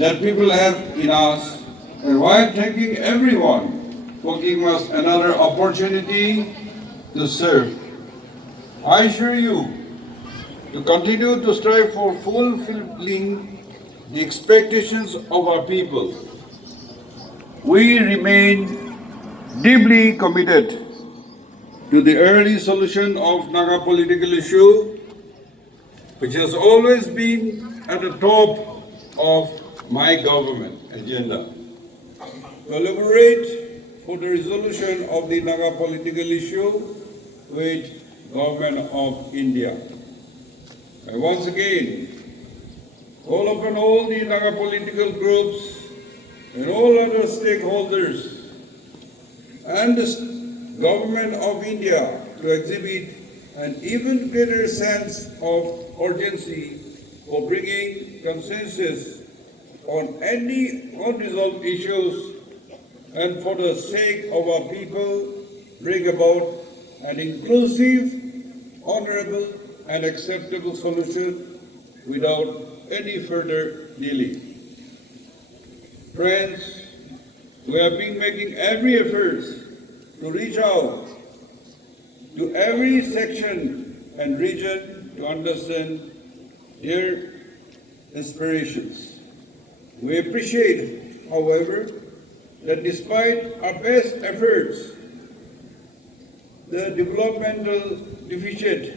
that people have in us, and while thanking everyone for giving us another opportunity to serve, I assure you to continue to strive for fulfilling the expectations of our people. We remain deeply committed to the early solution of Naga political issue, which has always been at the top of my government agenda. Collaborate for the resolution of the Naga political issue with Government of India. And once again, call upon all the Naga political groups and all other stakeholders and the Government of India to exhibit an even greater sense of urgency for bringing consensus on any unresolved issues and for the sake of our people bring about an inclusive, honourable and acceptable solution without any further delay. Friends, we have been making every effort to reach out to every section and region to understand their inspirations. We appreciate, however, that despite our best efforts, the developmental deficit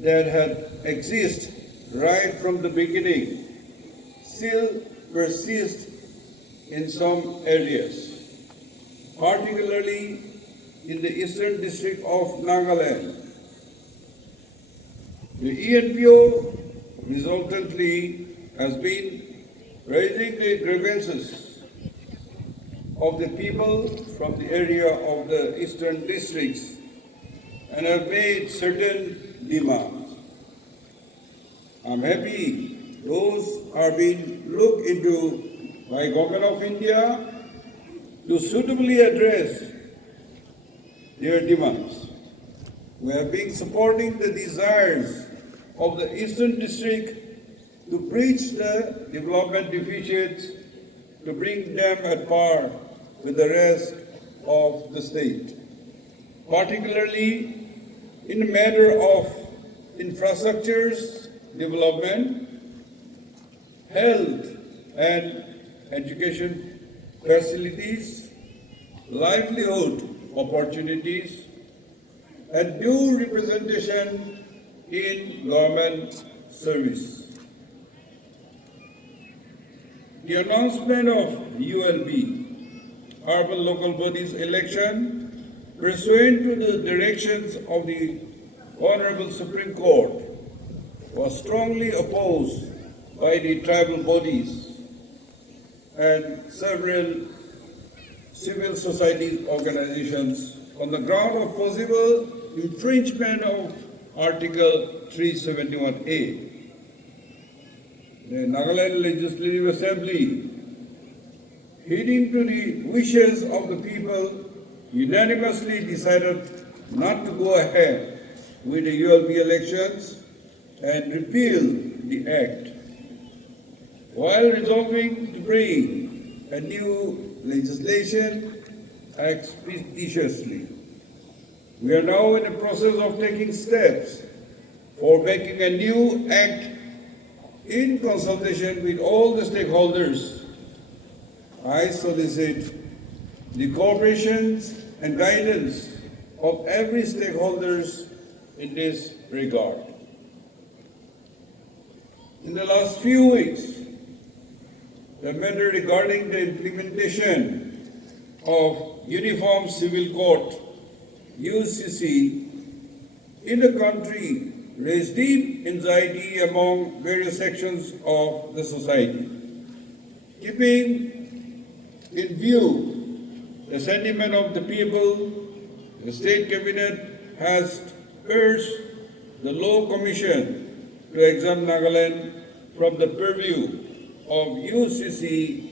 that had existed right from the beginning still persists in some areas, particularly in the eastern district of Nagaland. The ENPO resultantly has been raising the grievances of the people from the area of the eastern districts and have made certain demands. I'm happy those are being looked into by Government of India to suitably address their demands. We have been supporting the desires of the Eastern District to bridge the development deficits, to bring them at par with the rest of the state, particularly in the matter of infrastructures development, health and education facilities, livelihood opportunities, and due representation in government service. The announcement of ULB, Urban Local Bodies election, pursuant to the directions of the Honourable Supreme Court, was strongly opposed by the tribal bodies and several civil society organizations on the ground of possible infringement of Article 371A. The Nagaland Legislative Assembly, heeding to the wishes of the people, unanimously decided not to go ahead with the ULB elections and repeal the Act, while resolving to bring a new legislation expeditiously. We are now in the process of taking steps for making a new Act in consultation with all the stakeholders. I solicit the cooperation and guidance of every stakeholders in this regard. In the last few weeks, the matter regarding the implementation of Uniform Civil Code, UCC, in the country raised deep anxiety among various sections of the society. Keeping in view the sentiment of the people, the State Cabinet has urged the Law Commission to examine Nagaland from the purview of UCC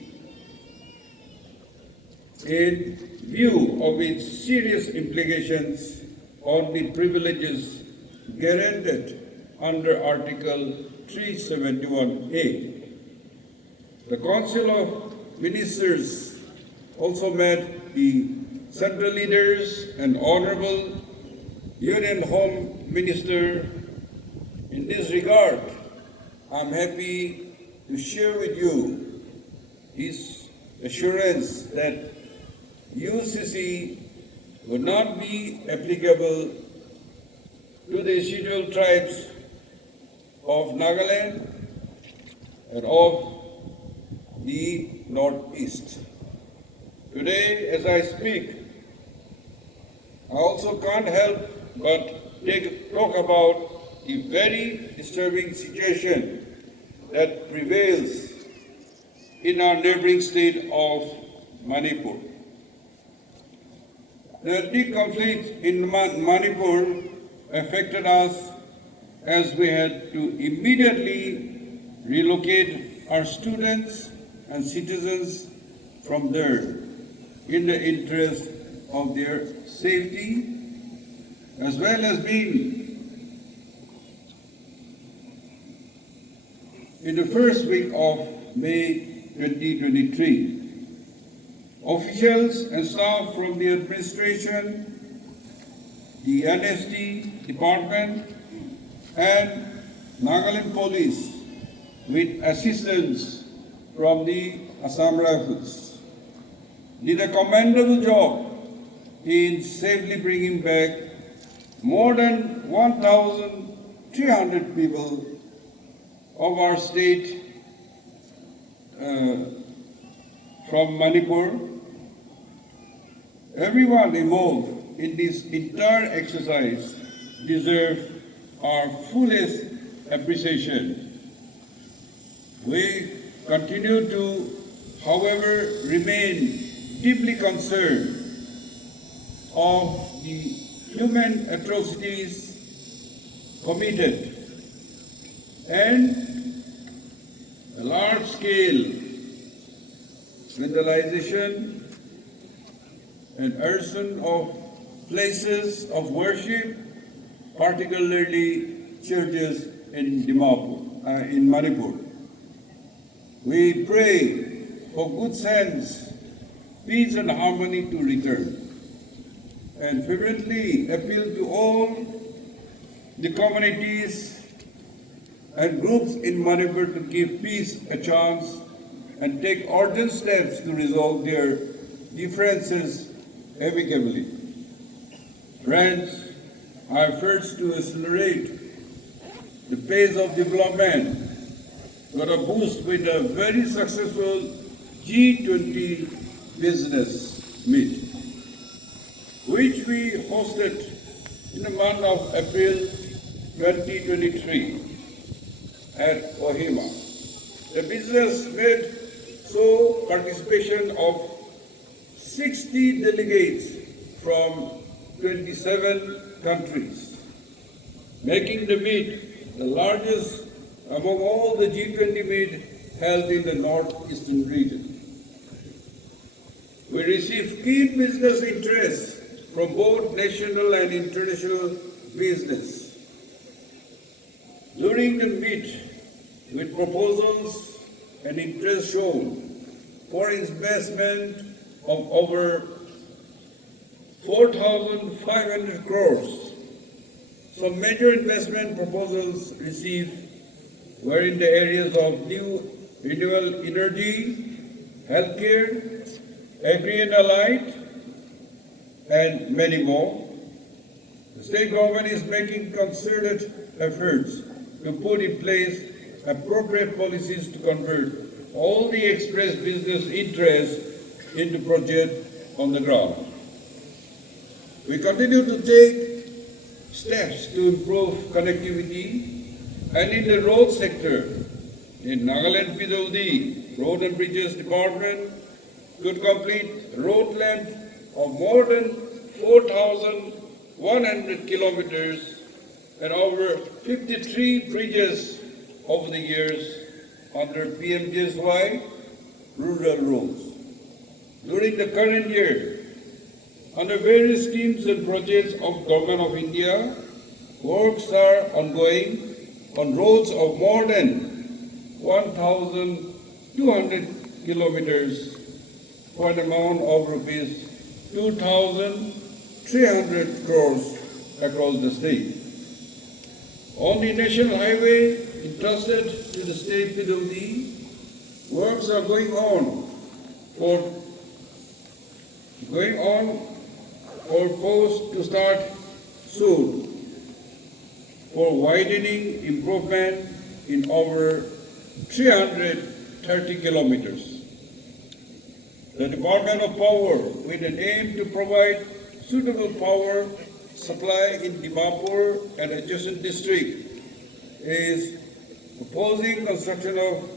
in view of its serious implications on the privileges guaranteed under Article 371A. The Council of Ministers also met the central leaders and honourable Union Home Minister. In this regard, I'm happy to share with you his assurance that UCC would not be applicable to the scheduled tribes of Nagaland and of the Northeast. Today, as I speak, I also can't help but talk about the very disturbing situation that prevails in our neighboring state of Manipur. The ethnic conflict in Manipur affected us as we had to immediately relocate our students and citizens from there in the interest of their safety, as well as being in the first week of May 2023. Officials and staff from the administration, the NST department, and Nagaland police, with assistance from the Assam Rifles, did a commendable job in safely bringing back more than 1,300 people of our state from Manipur. Everyone involved in this entire exercise deserves our fullest appreciation. We continue to, however, remain deeply concerned of the human atrocities committed and a large-scale vandalization and arson of places of worship, particularly churches in in Manipur. We pray for good sense, peace and harmony to return, and fervently appeal to all the communities and groups in Manipur to give peace a chance and take urgent steps to resolve their differences amicably. Friends, our efforts to accelerate the pace of development got a boost with a very successful G20 business meet, which we hosted in the month of April 2023 at Kohima. The business meet saw participation of 60 delegates from 27 countries, making the meet the largest among all the G20 meet held in the northeastern region. We received keen business interest from both national and international business. During the meet, with proposals and interest shown for investment of over 4,500 crores. Some major investment proposals received were in the areas of new renewable energy, healthcare, agri and allied, and many more. The state government is making concerted efforts to put in place appropriate policies to convert all the expressed business interests into projects on the ground. We continue to take steps to improve connectivity, and in the road sector, in Nagaland PWD, Road and Bridges Department could complete road length of more than 4,100 kilometers and over 53 bridges over the years under PMGSY rural roads. During the current year, under various schemes and projects of Government of India, works are ongoing on roads of more than 1,000 200 kilometers for an amount of rupees 2,300 crores across the state. On the national highway entrusted to the state PWD, works are going on or post to start soon for widening improvement in over 330 kilometers. The Department of Power, with an aim to provide suitable power supply in Dimapur and adjacent district, is proposing construction of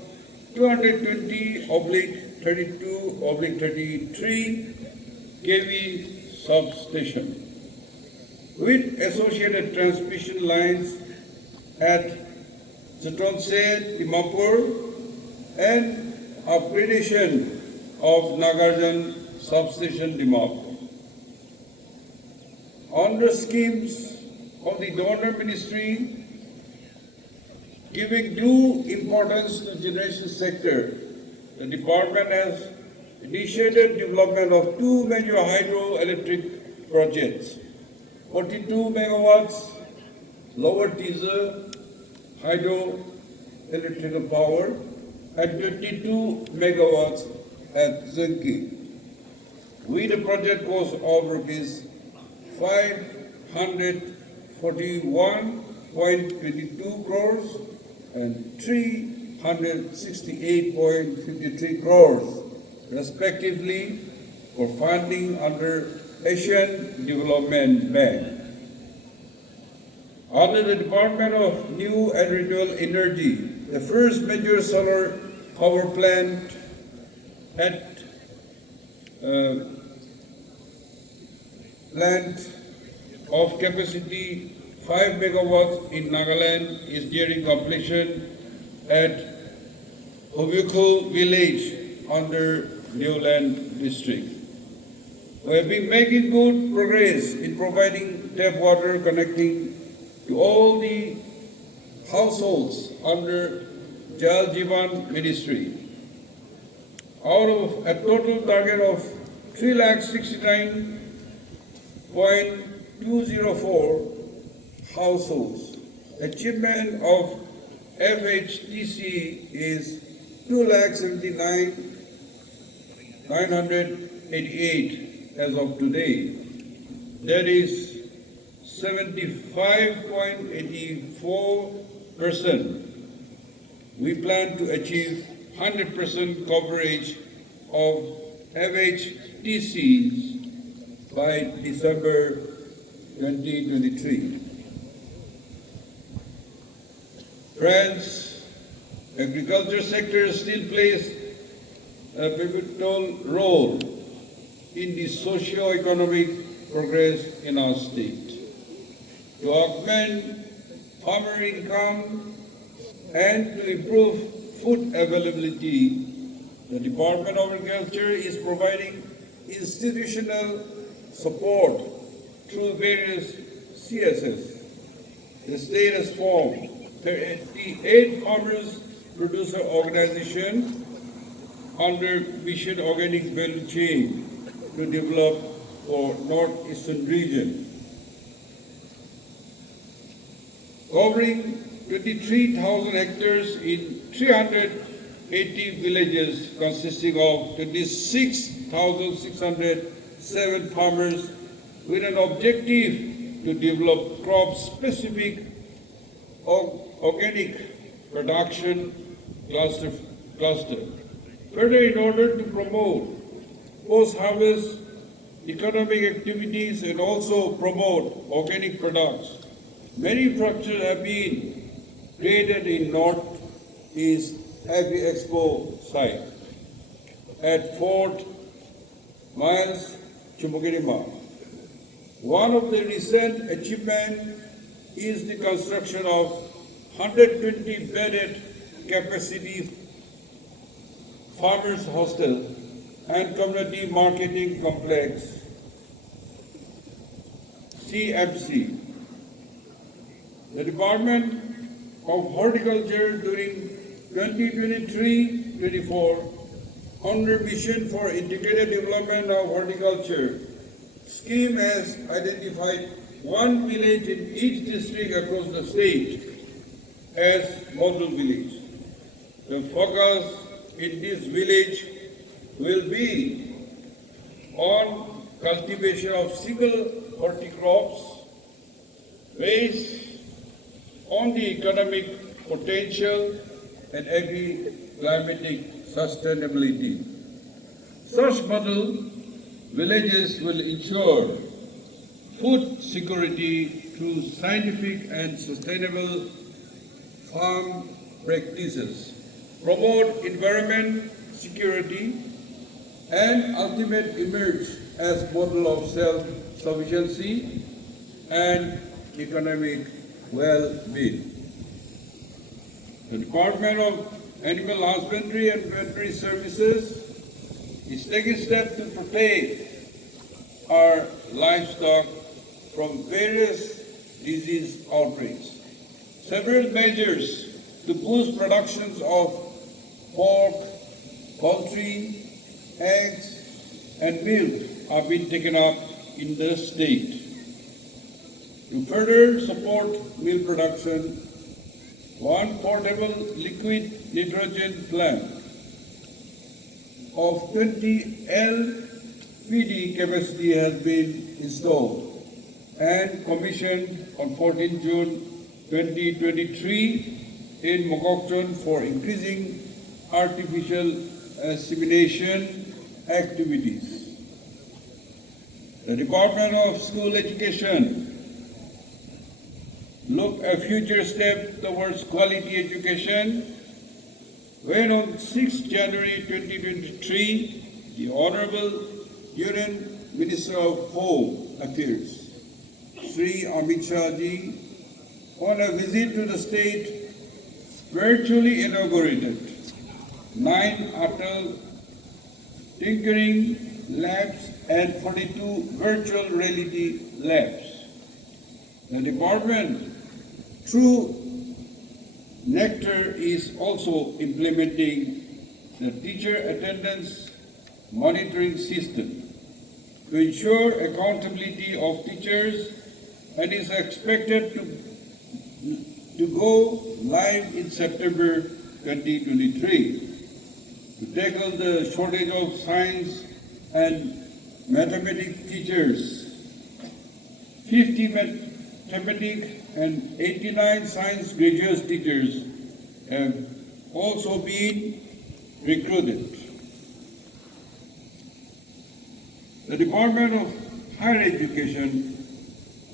220/32/33 kV substation with associated transmission lines at Chitonse, Dimapur, and upgradation of Nagarjan substation Dimapur. Under schemes of the donor ministry, giving due importance to generation sector, the department has initiated development of two major hydroelectric projects, 42 megawatts Lower Teaser hydroelectrical power and 22 megawatts at Zinki, with a project cost of rupees 541.22 crores and 368.53 crores, respectively, for funding under Asian Development Bank. Under the Department of New and Renewable Energy, the first major solar power plant of capacity 5 megawatts in Nagaland is nearing completion at Hoviku village under Newland district. We have been making good progress in providing tap water connecting to all the households under Jal Jeevan Ministry. Out of a total target of 369.204 households, achievement of FHTC is 2,79,988 as of today. That is 75.84%. We plan to achieve 100% coverage of FHTCs by December 2023. Friends, agriculture sector still plays a pivotal role in the socio-economic progress in our state. To augment farmer income and to improve food availability, the Department of Agriculture is providing institutional support through various CSS. The state has formed 38 farmers producer organization under Mission Organic Value Chain to develop for northeastern region, covering 23,000 hectares in 380 villages consisting of 26,607 farmers with an objective to develop crop-specific organic production cluster. Further, in order to promote post-harvest economic activities and also promote organic products, many structures have been created in Northeast Agri Expo site at Fort Miles, Chumukirima. One of the recent achievements is the construction of 120 bedded capacity farmers hostel and community marketing complex CMC. The Department of Horticulture during 2023-24 under Mission for Integrated Development of Horticulture scheme has identified one village in each district across the state as model village. The focus in this village will be on cultivation of single horticrops based on the economic potential and agri-climatic sustainability. Such model villages will ensure food security through scientific and sustainable farm practices, promote environment security, and ultimately emerge as model of self-sufficiency and economic well-being. The Department of Animal Husbandry and Veterinary Services is taking steps to protect our livestock from various disease outbreaks. Several measures to boost productions of pork, poultry, eggs, and milk have been taken up in the state. To further support milk production, one portable liquid nitrogen plant of 20 LPD capacity has been installed and commissioned on 14 June 2023 in Mokokchung for increasing artificial insemination activities. The Department of School Education look a future step towards quality education when on 6 January 2023, the Honourable Union Minister of Home Affairs, Sri Amit Shah Ji, on a visit to the state, virtually inaugurated 9 Atal tinkering labs and 42 virtual reality labs. The department, through Nectar, is also implementing the teacher attendance monitoring system to ensure accountability of teachers and is expected to go live in September 2023 to tackle the shortage of science and mathematics teachers. 50 mathematics and 89 science graduate teachers have also been recruited. The Department of Higher Education,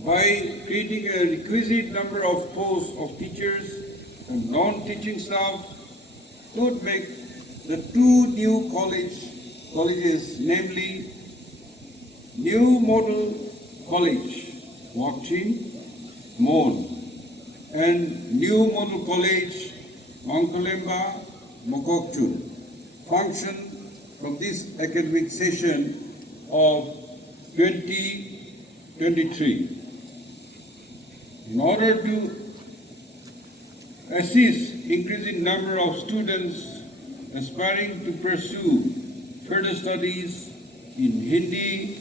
by creating a requisite number of posts of teachers and non-teaching staff, could make the 2 new colleges, namely New Model College, Wakchin, Mon, and New Model College, Mangkolemba, Mokokchung, function from this academic session of 2023. In order to assist increasing number of students aspiring to pursue further studies in Hindi,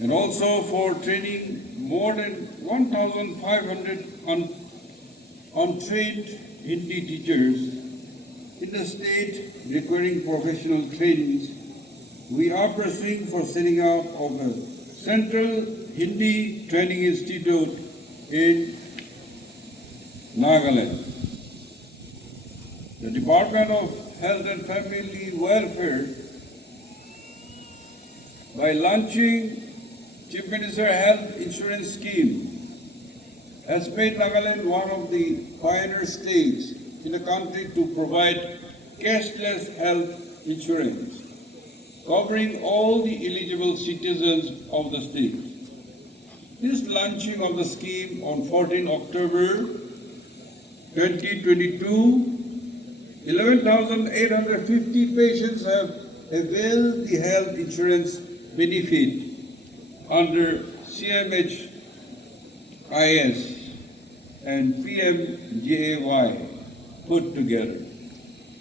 and also for training more than 1,500 untrained Hindi teachers in the state requiring professional trainings, we are pursuing for setting up of a Central Hindi Training Institute in Nagaland. The Department of Health and Family Welfare, by launching Chief Minister Health Insurance Scheme, has made Nagaland one of the pioneer states in the country to provide cashless health insurance, covering all the eligible citizens of the state. This launching of the scheme on 14 October 2022, 11,850 patients have availed the health insurance benefit under CMHIS and PMJAY put together.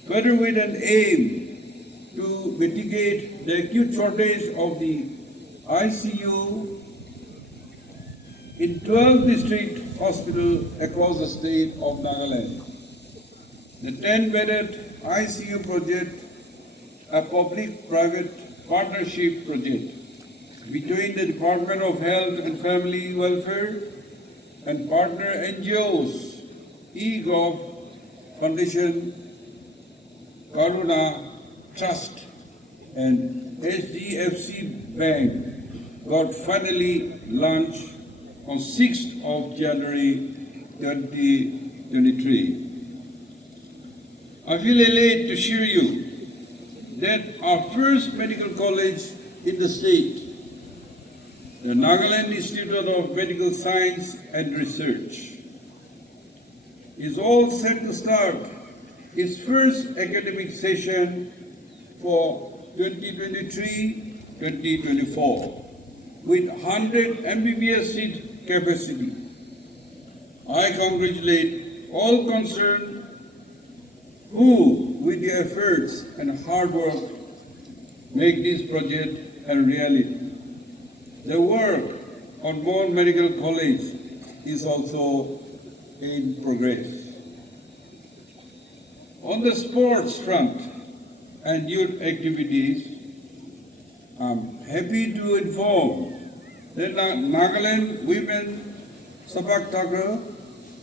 Further, with an aim to mitigate the acute shortage of the ICU in 12 district hospitals across the state of Nagaland. The 10-bedded ICU project, a public-private partnership project between the Department of Health and Family Welfare and partner NGOs, eGov Foundation, Karuna Trust, and HDFC Bank got finally launched on 6th of January 2023. I feel elated to share you that our first medical college in the state, the Nagaland Institute of Medical Science and Research, is all set to start its first academic session for 2023-2024 with 100 MBBS seat capacity. I congratulate all concerned who, with their efforts and hard work, make this project a reality. The work on Bone Medical College is also in progress. On the sports front and youth activities, I'm happy to inform that Nagaland Women Sepak Takraw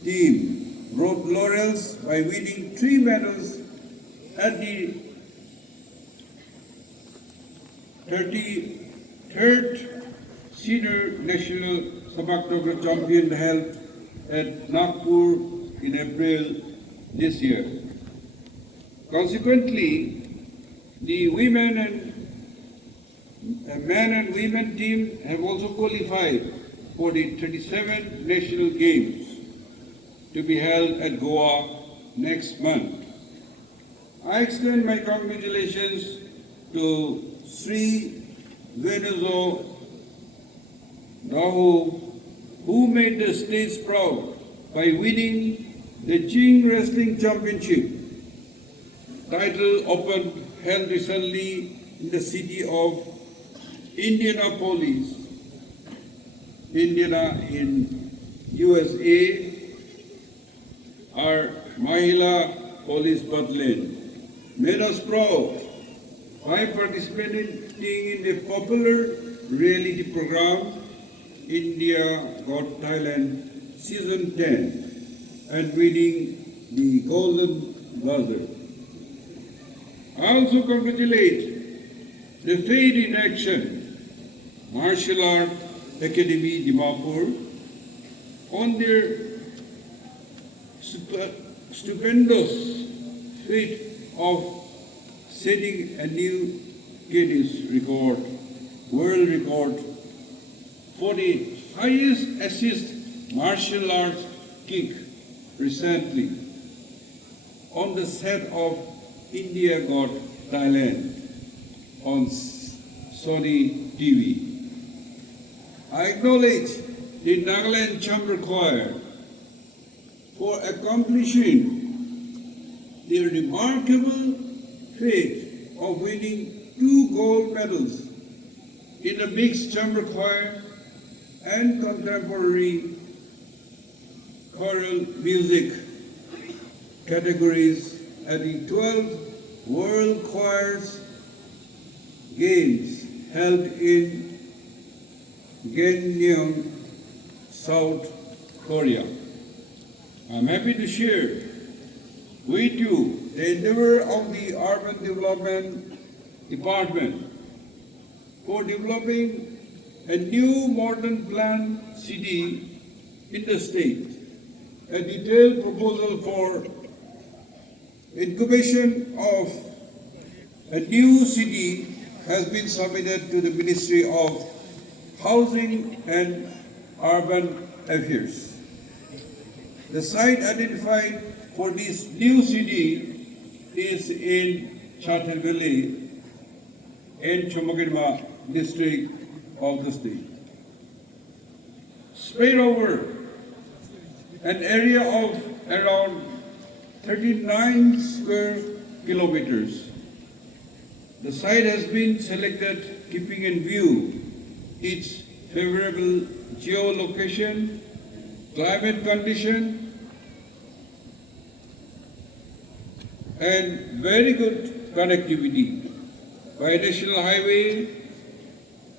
team brought laurels by winning 3 medals at the 33rd Senior National Sepak Takraw Champion held at Nagpur in April this year. Consequently, the men and women team have also qualified for the 37th National Games to be held at Goa next month. I extend my congratulations to Sri Venuzo Dahu, who made the state proud by winning the Ching Wrestling Championship title held recently in the city of Indianapolis, Indiana in USA. Our Mahila Police Battalion made us proud by participating in the popular reality program India Got Talent Season 10 and winning the Golden Buzzer. I also congratulate the Fade in Action Martial Art Academy Dimapur on their stupendous feat of setting a new Guinness record, world record, for the highest assist martial arts kick recently on the set of India Got Talent on Sony TV. I acknowledge the Nagaland Chamber Choir for accomplishing the remarkable feat of winning 2 gold medals in the mixed chamber choir and contemporary choral music categories at the 12th World Choirs Games held in Gyeonggi, South Korea. I'm happy to share with you the endeavor of the Urban Development Department for developing a new modern planned city in the state. A detailed proposal for incubation of a new city has been submitted to the Ministry of Housing and Urban Affairs. The site identified for this new city is in Chatham Valley in Kohima district of the state. Spread over an area of around 39 square kilometers. The site has been selected keeping in view its favorable geolocation, climate condition, and very good connectivity by national highway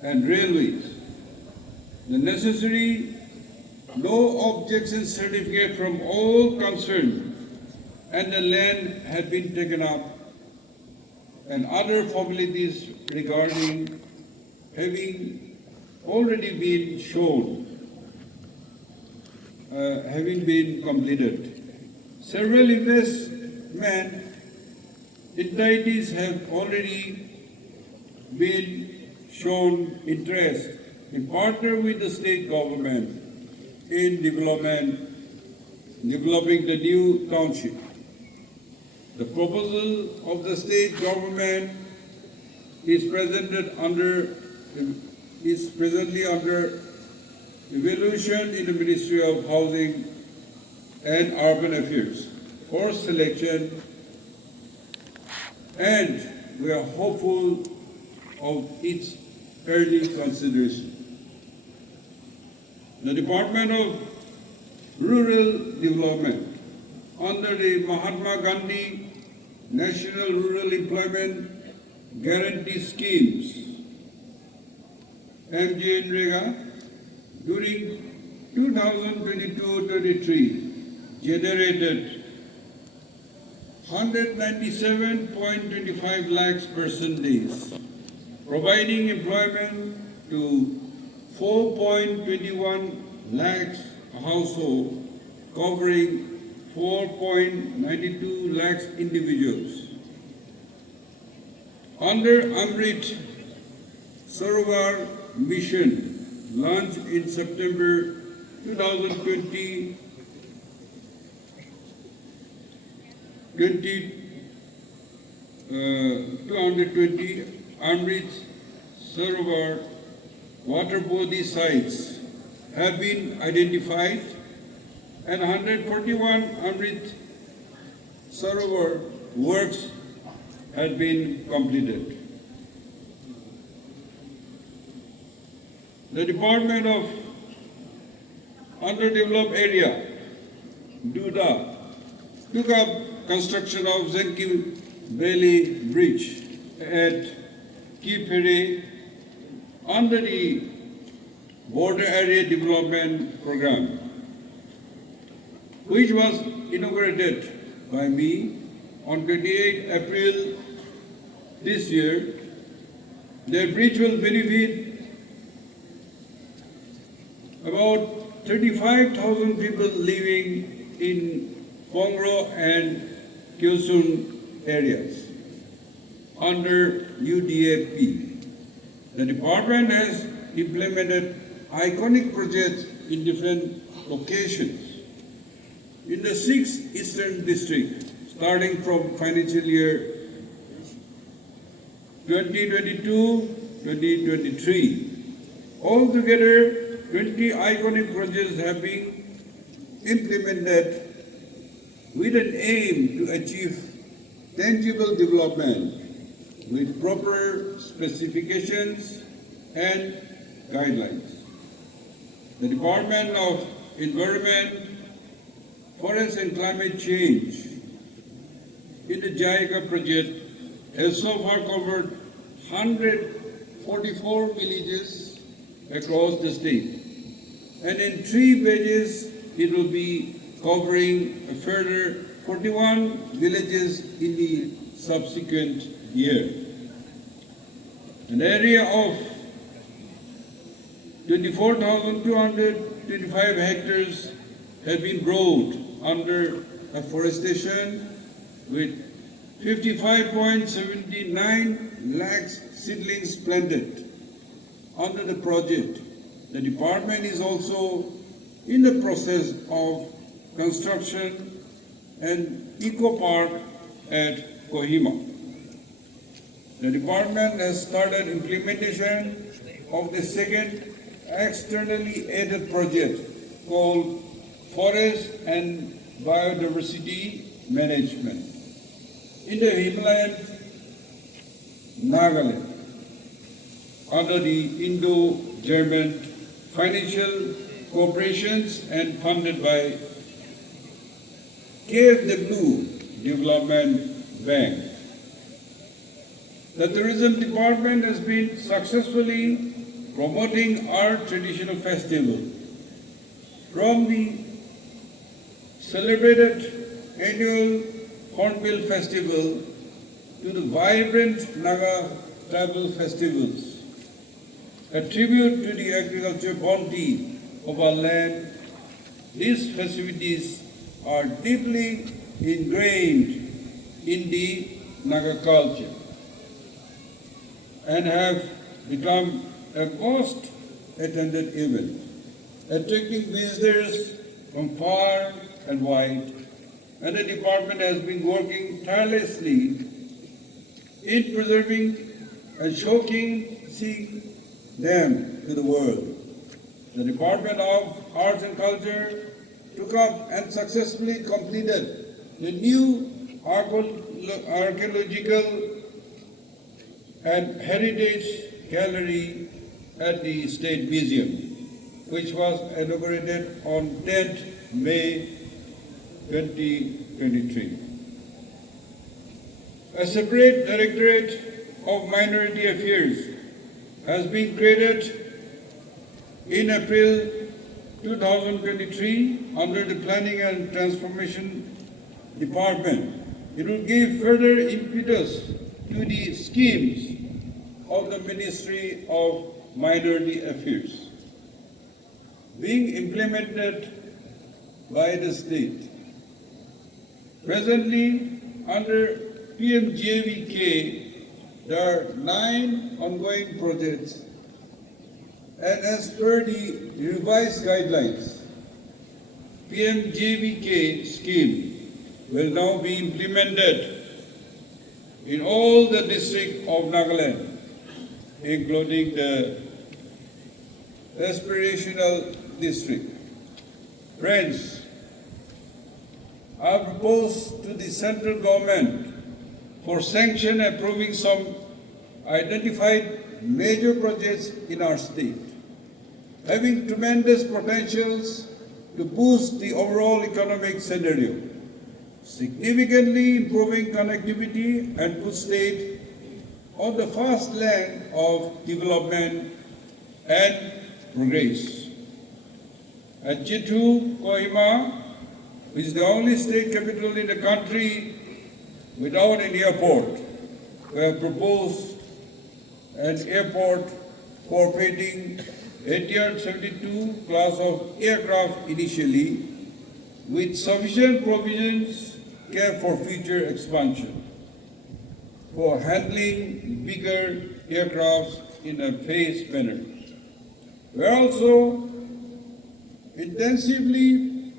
and railways. The necessary no objection certificate from all concerned and the land had been taken up and other formalities regarding having already been shown, having been completed. Several investment entities have already been shown interest in partner with the state government in developing the new township. The proposal of the state government is presently under evaluation in the Ministry of Housing and Urban Affairs for selection, and we are hopeful of its early consideration. The Department of Rural Development under the Mahatma Gandhi National Rural Employment Guarantee Schemes, MGNREGA, during 2022-23 generated 197.25 lakhs person days, providing employment to 4.21 lakhs households, covering 4.92 lakhs individuals. Under Amrit Sarovar Mission, launched in September 2020, Amrit Sarovar water body sites have been identified and 141 Amrit Sarovar works had been completed. The Department of Underdeveloped Area, DUDA, took up construction of Zenki Valley Bridge at Kipere under the Border Area Development Program, which was inaugurated by me on 28 April this year. The bridge will benefit about 35,000 people living in Pongro and Kyosun areas under UDAP. The department has implemented iconic projects in different locations in the 6 eastern districts, starting from financial year 2022-2023. Altogether, 20 iconic projects have been implemented with an aim to achieve tangible development with proper specifications and guidelines. The Department of Environment, Forest and Climate Change in the JICA project has so far covered 144 villages across the state. And in 3 phases, it will be covering a further 41 villages in the subsequent year. An area of 24,225 hectares has been brought under afforestation with 55.79 lakhs seedlings planted under the project. The department is also in the process of construction an eco park at Kohima. The department has started implementation of the second externally aided project called Forest and Biodiversity management in the Himalayan Nagaland under the Indo-German financial cooperations and funded by KfW Development Bank. The Tourism Department has been successfully promoting our traditional festival, from the celebrated annual Hornbill Festival to the vibrant Naga tribal festivals, a tribute to the agricultural bounty of our land. These festivities are deeply ingrained in the Naga culture and have become a most attended event, attracting visitors from far and wide, and the department has been working tirelessly in preserving and showcasing them to the world. The Department of Arts and Culture took up and successfully completed the new archaeological and heritage gallery at the State Museum, which was inaugurated on 10th May 2023. A separate Directorate of Minority Affairs has been created in April 2023 under the Planning and Transformation Department. It will give further impetus to the schemes of the Ministry of Minority Affairs being implemented by the state. Presently, under PMJVK, there are 9 ongoing projects, and as per the revised guidelines, PMJVK scheme will now be implemented in all the districts of Nagaland, including the aspirational district. Friends, I propose to the central government for sanction approving some identified major projects in our state, having tremendous potentials to boost the overall economic scenario, significantly improving connectivity and put state on the fast lane of development and progress. At G2, Kohima, which is the only state capital in the country without an airport, we have proposed an airport cooperating ATR 72 class of aircraft initially, with sufficient provisions kept for future expansion, for handling bigger aircraft in a phased manner. We are also intensively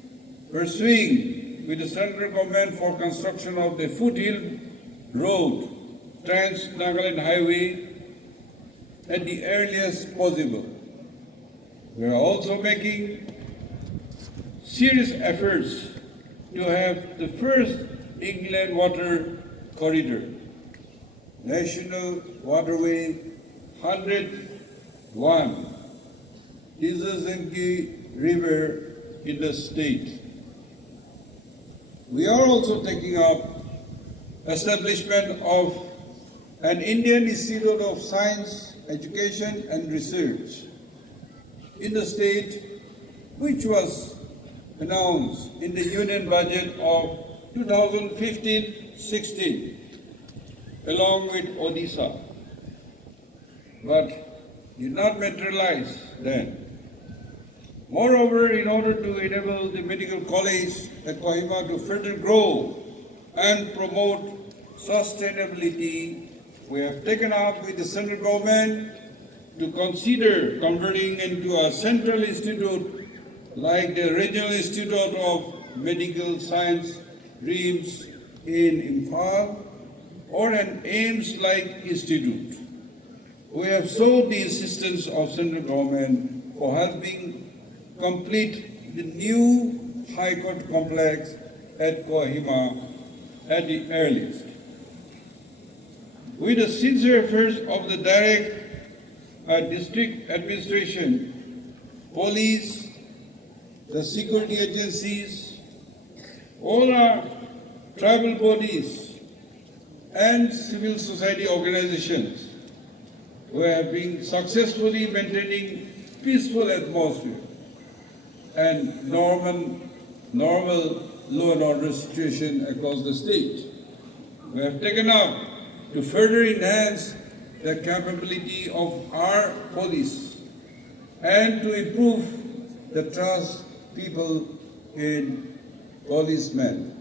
pursuing with the central government for construction of the foothill road, Trans-Nagaland Highway, at the earliest possible. We are also making serious efforts to have the first inland water corridor, National Waterway 101, Tizazenki River in the state. We are also taking up establishment of an Indian Institute of Science, Education and Research in the state, which was announced in the Union Budget of 2015-16, along with Odisha, but did not materialize then. Moreover, in order to enable the medical college at Kohima to further grow and promote sustainability, we have taken up with the central government to consider converting into a central institute like the Regional Institute of Medical Science, RIMS, in Imphal, or an AIMS-like institute. We have sought the assistance of central government for helping complete the new High Court complex at Kohima at the earliest. With the sincere efforts of the direct district administration, police, the security agencies, all our tribal bodies and civil society organizations, we have been successfully maintaining peaceful atmosphere and normal law and order situation across the state. We have taken up to further enhance the capability of our police and to improve the trust people in policemen.